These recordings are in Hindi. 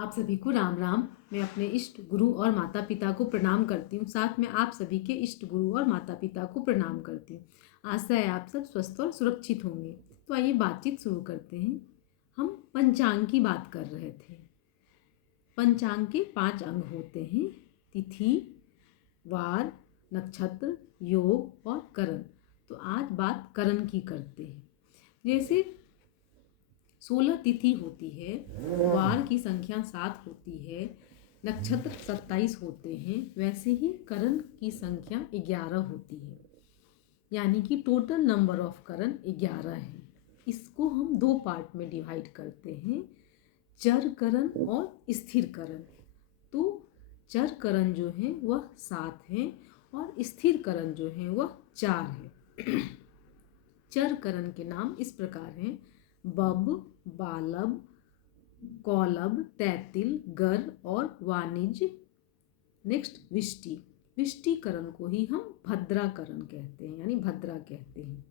आप सभी को राम राम। मैं अपने इष्ट गुरु और माता पिता को प्रणाम करती हूँ। साथ में आप सभी के इष्ट गुरु और माता पिता को प्रणाम करती हूँ। आशा है आप सब स्वस्थ और सुरक्षित होंगे। तो आइए बातचीत शुरू करते हैं। हम पंचांग की बात कर रहे थे। पंचांग के 5 अंग होते हैं: तिथि, वार, नक्षत्र, योग और करण। तो आज बात करण की करते हैं। जैसे 16 तिथि होती है, वार की संख्या 7 होती है, नक्षत्र 27 होते हैं, वैसे ही करण की संख्या 11 होती है। यानी कि टोटल नंबर ऑफ करण 11 है। इसको हम 2 पार्ट में डिवाइड करते हैं, चर करण और स्थिर करण। तो चर करण जो है वह 7 है और स्थिर करण जो है वह 4 है। चर करण के नाम इस प्रकार हैं: बब, बालब, कौलब, तैतिल, गर और वाणिज्य। नेक्स्ट विष्टि। विष्टिकरण को ही हम भद्राकरण कहते हैं, यानी भद्रा कहते हैं।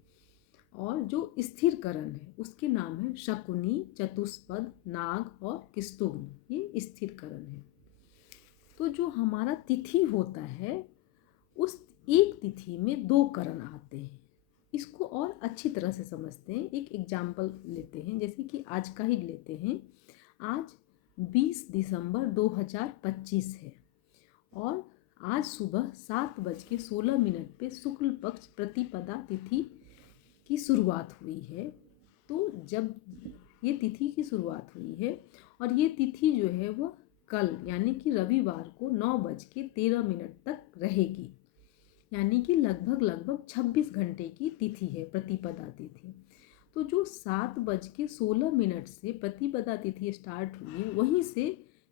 और जो स्थिर करण है उसके नाम है शकुनी, चतुष्पद, नाग और किस्तुग्न। ये स्थिर करण है। तो जो हमारा तिथि होता है उस एक तिथि में 2 करण आते हैं। इसको और अच्छी तरह से समझते हैं। एक एग्जाम्पल लेते हैं, जैसे कि आज का ही लेते हैं। आज 20 दिसंबर 2025 है और आज सुबह 7:16 पे शुक्ल पक्ष प्रतिपदा तिथि की शुरुआत हुई है। तो जब ये तिथि की शुरुआत हुई है और ये तिथि जो है वह कल यानी कि रविवार को 9:13 तक रहेगी। यानी कि लगभग 26 घंटे की तिथि है प्रतिपदा तिथि। तो जो 7:16 से प्रतिपदा तिथि स्टार्ट हुई है, वहीं से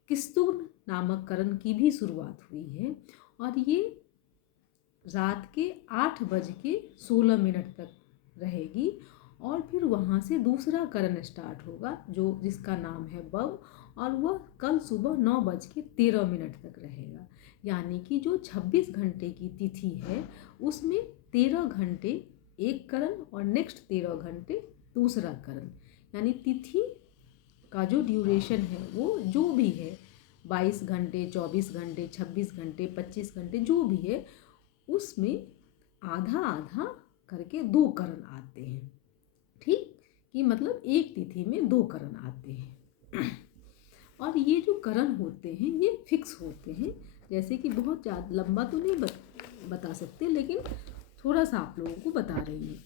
किस्तुग्न नामक करण की भी शुरुआत हुई है और ये रात के 8:16 तक रहेगी। और फिर वहाँ से दूसरा करण स्टार्ट होगा जो जिसका नाम है बब, और वह कल सुबह 9:13 तक रहेगा। यानी कि जो 26 घंटे की तिथि है उसमें 13 घंटे एक करण और नेक्स्ट 13 घंटे दूसरा करण। यानी तिथि का जो ड्यूरेशन है वो जो भी है 22 घंटे, 24 घंटे, 26 घंटे, 25 घंटे जो भी है, उसमें आधा आधा करके 2 करण आते हैं। ठीक, कि मतलब एक तिथि में 2 करण आते हैं। और ये जो करण होते हैं ये फिक्स होते हैं। जैसे कि बहुत ज़्यादा लंबा तो नहीं बता सकते, लेकिन थोड़ा सा आप लोगों को बता रही हूँ।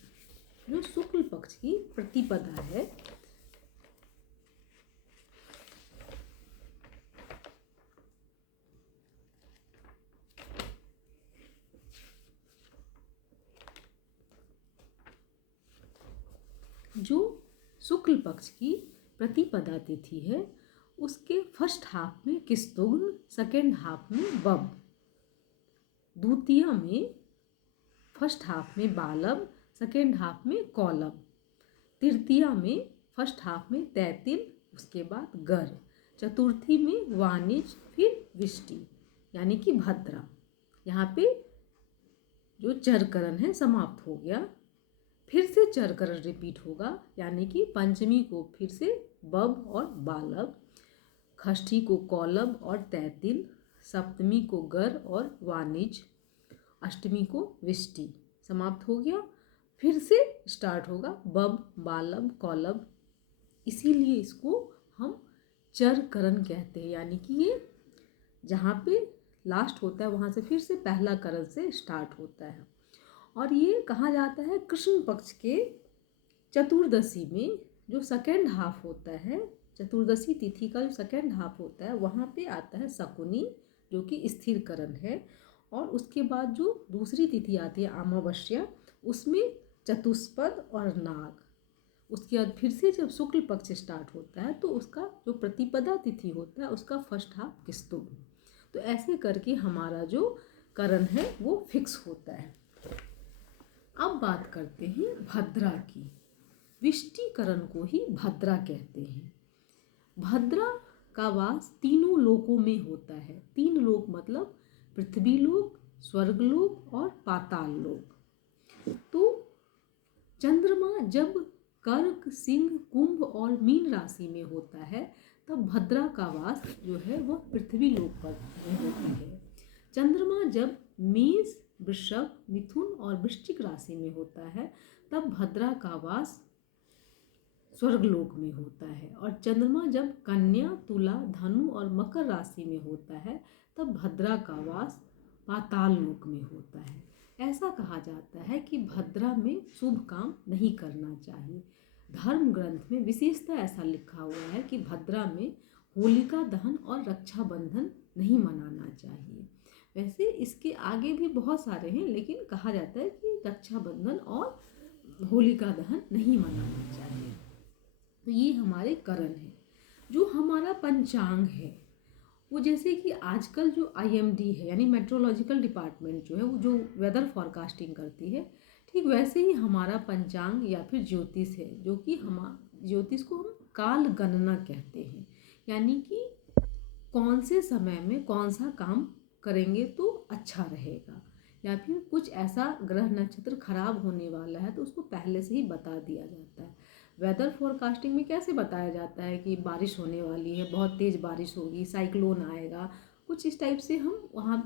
जो शुक्ल पक्ष की प्रतिपदा है, जो शुक्ल पक्ष की प्रतिपदा तिथि है उसके फर्स्ट हाफ में किस्तुग्न, सेकेंड हाफ में बब, द्वितीया में फर्स्ट हाफ में बालब, सेकेंड हाफ में कौलब, तृतीया में फर्स्ट हाफ में तैतिल, उसके बाद गर, चतुर्थी में वाणिज्य, फिर विष्टि यानी कि भद्रा। यहाँ पे जो चरकरण है समाप्त हो गया। फिर से चरकरण रिपीट होगा, यानी कि पंचमी को फिर से बब और बालब, षष्ठी को कौलब और तैतिल, सप्तमी को गर और वाणिज्य, अष्टमी को विष्टि। समाप्त हो गया। फिर से स्टार्ट होगा बब, बालब, कौलब। इसीलिए इसको हम चरकरण कहते हैं। यानी कि ये जहाँ पे लास्ट होता है वहाँ से फिर से पहला करण से स्टार्ट होता है। और ये कहा जाता है कृष्ण पक्ष के चतुर्दशी में जो सेकेंड हाफ होता है, चतुर्दशी तिथि का जो सेकेंड हाफ होता है वहाँ पे आता है शकुनी जो कि स्थिर करण है। और उसके बाद जो दूसरी तिथि आती है अमावस्या, उसमें चतुष्पद और नाग। उसके बाद फिर से जब शुक्ल पक्ष स्टार्ट होता है तो उसका जो प्रतिपदा तिथि होता है उसका फर्स्ट हाफ किस्तुग्न। तो ऐसे करके हमारा जो करण है वो फिक्स होता है। अब बात करते हैं भद्रा की। विष्टिकरण को ही भद्रा कहते हैं। भद्रा का वास तीनों लोकों में होता है। 3 लोक मतलब पृथ्वी लोक, स्वर्गलोक और पाताल लोक। तो चंद्रमा जब कर्क, सिंह, कुंभ और मीन राशि में होता है तब भद्रा का वास जो है वह पृथ्वी लोक पर होती है। चंद्रमा जब मेष, वृषभ, मिथुन और वृश्चिक राशि में होता है तब भद्रा का वास स्वर्गलोक में होता है। और चंद्रमा जब कन्या, तुला, धनु और मकर राशि में होता है तब भद्रा का वास पाताल लोक में होता है। ऐसा कहा जाता है कि भद्रा में शुभ काम नहीं करना चाहिए। धर्म ग्रंथ में विशेषता ऐसा लिखा हुआ है कि भद्रा में होलिका दहन और रक्षाबंधन नहीं मनाना चाहिए। वैसे इसके आगे भी बहुत सारे हैं, लेकिन कहा जाता है कि रक्षाबंधन और होलिका दहन नहीं मनाना चाहिए। तो ये हमारे करण हैं। जो हमारा पंचांग है वो जैसे कि आजकल जो IMD है यानी मेट्रोलॉजिकल डिपार्टमेंट जो है वो जो वेदर फॉरकास्टिंग करती है, ठीक वैसे ही हमारा पंचांग या फिर ज्योतिष है, जो कि हम ज्योतिष को हम काल गणना कहते हैं। यानी कि कौन से समय में कौन सा काम करेंगे तो अच्छा रहेगा, या फिर कुछ ऐसा ग्रह नक्षत्र खराब होने वाला है तो उसको पहले से ही बता दिया जाता है। वेदर फोरकास्टिंग में कैसे बताया जाता है कि बारिश होने वाली है, बहुत तेज़ बारिश होगी, साइक्लोन आएगा, कुछ इस टाइप से हम वहाँ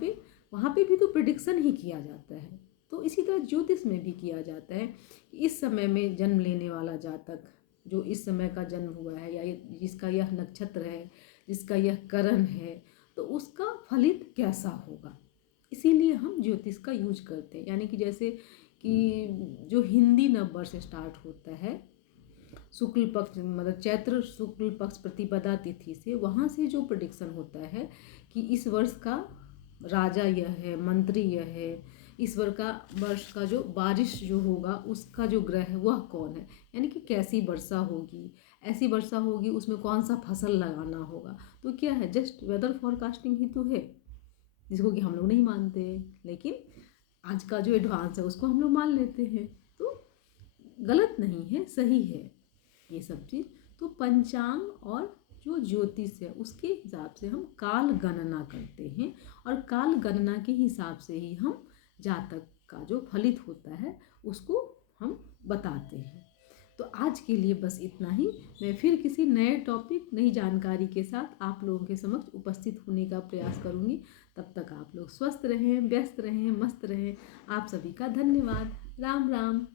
पे भी तो प्रिडिक्शन ही किया जाता है। तो इसी तरह ज्योतिष में भी किया जाता है कि इस समय में जन्म लेने वाला जातक जो इस समय का जन्म हुआ है या जिसका यह नक्षत्र है, जिसका यह करण है, तो उसका फलित कैसा होगा। इसीलिए हम ज्योतिष का यूज करते हैं। यानी कि जैसे कि जो हिंदी नववर्ष स्टार्ट होता है शुक्ल पक्ष मतलब चैत्र शुक्ल पक्ष प्रतिपदा तिथि से, वहाँ से जो प्रेडिक्शन होता है कि इस वर्ष का राजा यह है, मंत्री यह है, इस वर्ष का जो बारिश जो होगा उसका जो ग्रह है वह कौन है, यानी कि कैसी वर्षा होगी, ऐसी वर्षा होगी उसमें कौन सा फसल लगाना होगा। तो क्या है, जस्ट वेदर फॉरकास्टिंग ही तो है, जिसको कि हम लोग नहीं मानते हैं, लेकिन आज का जो एडवांस है उसको हम लोग मान लेते हैं। तो गलत नहीं है, सही है ये सब चीज़। तो पंचांग और जो ज्योतिष है उसके हिसाब से हम काल गणना करते हैं, और काल गणना के हिसाब से ही हम जातक का जो फलित होता है उसको हम बताते हैं। तो आज के लिए बस इतना ही। मैं फिर किसी नए टॉपिक, नई जानकारी के साथ आप लोगों के समक्ष उपस्थित होने का प्रयास करूँगी। तब तक आप लोग स्वस्थ रहें, व्यस्त रहें, मस्त रहें। आप सभी का धन्यवाद। राम राम।